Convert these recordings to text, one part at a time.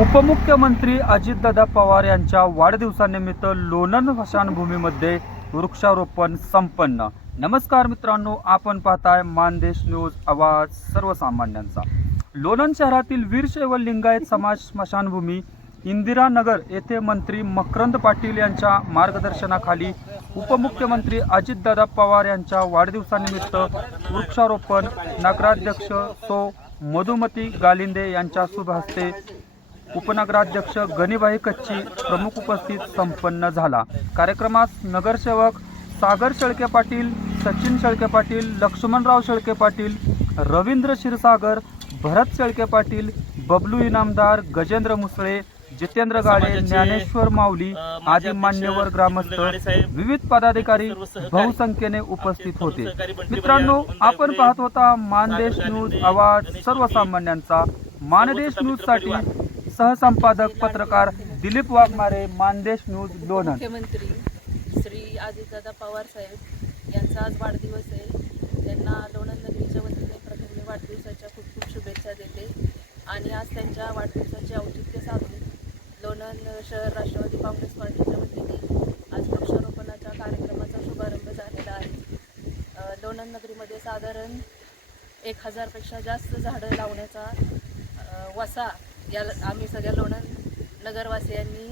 उपमुख्यमंत्री अजितदादा पवार यांच्या वाढदिवसानिमित्त लोणंद स्मशानभूमीमध्ये वृक्षारोपण संपन्न. नमस्कार मित्रांनो आपण पाहताय मानदेश न्यूज आवाज सर्वसामान्यांचा. लोणंद शहरातील वीरशैव लिंगायत समाज स्मशानभूमी इंदिरानगर येथे मंत्री मकरंद पाटील यांच्या मार्गदर्शनाखाली उपमुख्यमंत्री अजितदादा पवार यांच्या वाढदिवसानिमित्त वृक्षारोपण नगराध्यक्ष सो मधुमती गालिंदे यांच्या शुभ हस्ते उपनगराध्यक्ष गणिबाई कच्ची प्रमुख उपस्थित संपन्न झाला. कार्यक्रमास नगरसेवक सागर शेळके पाटील सचिन शेळके पाटील लक्ष्मणराव शेळके पाटील रवींद्र क्षीरसागर भरत शेळके पाटील बबलू इनामदार गजेंद्र मुसळे जितेंद्र गाडे ज्ञानेश्वर माऊली आदी मान्यवर ग्रामस्थ विविध पदाधिकारी बहुसंख्येने उपस्थित होते. मित्रांनो आपण पाहत होता मानदेश न्यूज आवाज सर्वसामान्यांचा. मानदेश न्यूजसाठी सहसंपादक पत्रकार दिलीप वाघमारे मानदेश न्यूज लोणंद. मुख्यमंत्री श्री अजितदादा पवार साहेब यांचा आज वाढदिवस आहे. त्यांना लोणंद नगरीच्या वतीने प्रथम मी वाढदिवसाच्या खूप खूप शुभेच्छा देते. आणि आज त्यांच्या वाढदिवसाचे औचित्य साधून लोणंद शहर राष्ट्रवादी काँग्रेस पार्टीच्या वतीने आज वृक्षारोपणाच्या कार्यक्रमाचा शुभारंभ झालेला आहे. लोणंद नगरीमध्ये साधारण एक हजारपेक्षा जास्त झाडं लावण्याचा वसा या आम्ही सगळ्या लोणंद नगरवासियांनी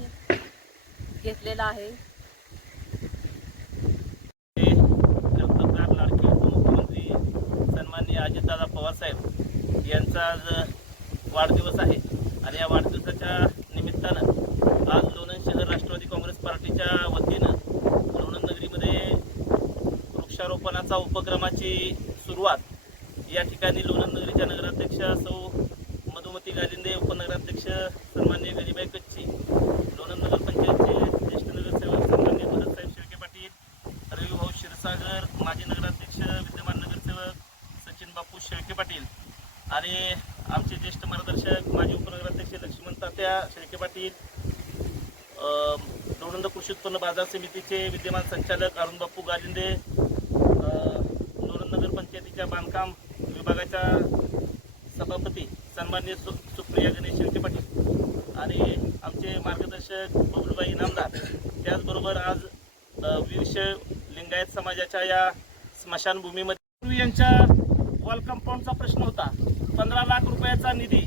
घेतलेला आहे. लाडके उपमुख्यमंत्री सन्माननीय अजितदादा पवारसाहेब यांचा आज वाढदिवस आहे आणि या वाढदिवसाच्या निमित्तानं आज लोणंद शहर राष्ट्रवादी काँग्रेस पार्टीच्या वतीनं लोणंद नगरीमध्ये वृक्षारोपणाचा उपक्रमाची सुरुवात या ठिकाणी लोणंद नगरीच्या नगराध्यक्षा सौ गालिंदे उपनगराध्यक्ष सन्मान्य गरीबाई कच्ची लोणंद नगर पंचायतचे ज्येष्ठ नगरसेवक सन्मान्य भरतसाहेब शेळके पाटील रविभाऊ क्षीरसागर माजी नगराध्यक्ष विद्यमान नगरसेवक सचिन बापू शेळके पाटील आणि आमचे ज्येष्ठ मार्गदर्शक माजी उपनगराध्यक्ष लक्ष्मण तात्या शेळके पाटील लोणंद कृषी उत्पन्न बाजार समितीचे विद्यमान संचालक अरुण बापू गालिंदे लोणंद नगर पंचायतीच्या बांधकाम विभागाच्या सभापती सन्मान्य सु सुप्रिया गणेश शेळके पाटील आणि आमचे मार्गदर्शक बबलूबाई नामदार. त्याचबरोबर आज अ, वीरशे लिंगायत समाजाच्या या स्मशानभूमीमध्ये यांच्या वॉल कंपाऊंडचा प्रश्न होता. पंधरा लाख रुपयाचा निधी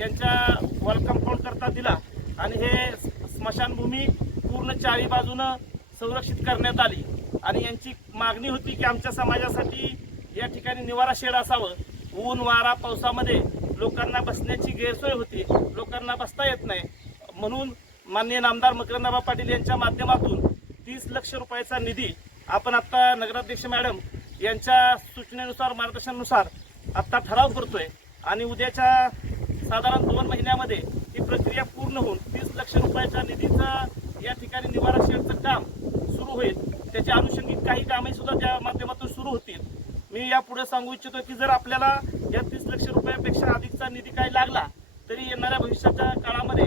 यांच्या वॉल कंपाऊंड करता दिला आणि हे स्मशानभूमी पूर्ण चारी बाजूनं संरक्षित करण्यात आली. आणि यांची मागणी होती की आमच्या समाजासाठी या ठिकाणी निवारा शेड असावं. ऊन वारा पावसामध्ये लोकांना बसण्याची गैरसोय होती. लोकांना बसता येत नाही. म्हणून माननीय नामदार मकरंदाबा पाटील यांच्या माध्यमातून तीस लक्ष रुपयाचा निधी आपण आत्ता नगराध्यक्ष मॅडम यांच्या सूचनेनुसार मार्गदर्शनानुसार आत्ता ठराव करतोय. आणि उद्याच्या साधारण दोन महिन्यामध्ये ही प्रक्रिया पूर्ण होऊन तीस लक्ष रुपयाच्या निधीचं या ठिकाणी निवारा शेडचं काम सुरू होईल. त्याच्या अनुषंगिक काही कामे सुद्धा त्या माध्यमातून सुरू होतील. मी यापुढे सांगू इच्छितो की जर आपल्याला या तीस लक्ष रुपयापेक्षा अधिकचा निधी काही लागला तरी येणाऱ्या भविष्याच्या काळामध्ये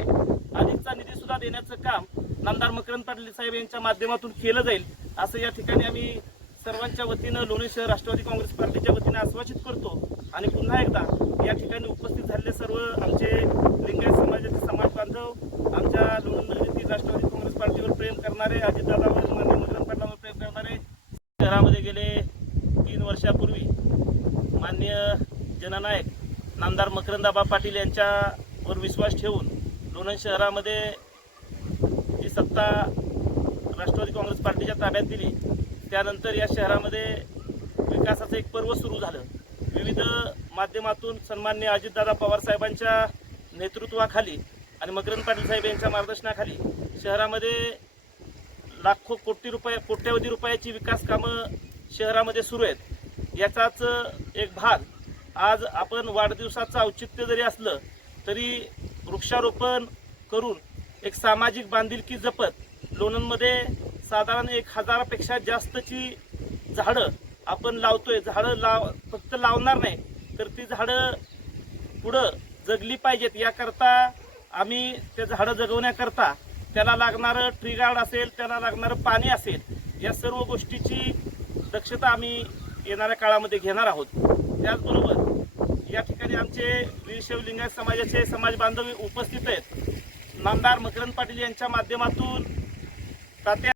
अधिकचा निधी सुद्धा देण्याचं काम नामदार मकरंद पाटील साहेब यांच्या माध्यमातून केलं जाईल असं या ठिकाणी आम्ही सर्वांच्या वतीनं लोणी शहर राष्ट्रवादी काँग्रेस पार्टीच्या वतीनं आश्वासित करतो. आणि पुन्हा एकदा या ठिकाणी उपस्थित झालेले सर्व आमचे लिंगायत समाजाचे समाज बांधव आमच्या लोणंद राष्ट्रवादी काँग्रेस पार्टीवर प्रेम करणारे अजितदादावर मान्य मकरंद पाटलावर प्रेम करणारे शहरामध्ये गेले तीन वर्षापूर्वी मान्य जननायक नामदार मकरंदाबा पाटील यांच्यावर विश्वास ठेवून लोणंद शहरामध्ये ही सत्ता राष्ट्रवादी काँग्रेस पार्टीच्या ताब्यात दिली त्यानंतर या शहरामध्ये विकासाचं एक पर्व सुरू झालं. विविध माध्यमातून सन्मान्य अजितदादा पवार साहेबांच्या नेतृत्वाखाली आणि मकरंद पाटील साहेब यांच्या मार्गदर्शनाखाली शहरामध्ये लाखो कोटी रुपये कोट्यवधी रुपयाची विकास कामं शहरामध्ये सुरू आहेत. याचाच एक भाग आज आपण वाढदिवसाचं औचित्य जरी असलं तरी वृक्षारोपण करून एक सामाजिक बांधिलकी जपत लोणंदमध्ये साधारण एक हजारापेक्षा जास्तची झाडं आपण लावतोय. झाडं लाव फक्त लावणार नाही तर ती झाडं पुढं जगली पाहिजेत. याकरता आम्ही ते झाडं जगवण्याकरता त्याला लागणारं ट्री गार्ड असेल त्याला लागणारं पाणी असेल या सर्व गोष्टीची दक्षता आम्ही येणाऱ्या काळामध्ये घेणार आहोत. त्याचबरोबर या ठिकाणी आमचे वीरशैव लिंगायत समाजाचे समाज बांधव उपस्थित आहेत. नामदार मकरंद पाटील यांच्या माध्यमातून तात्या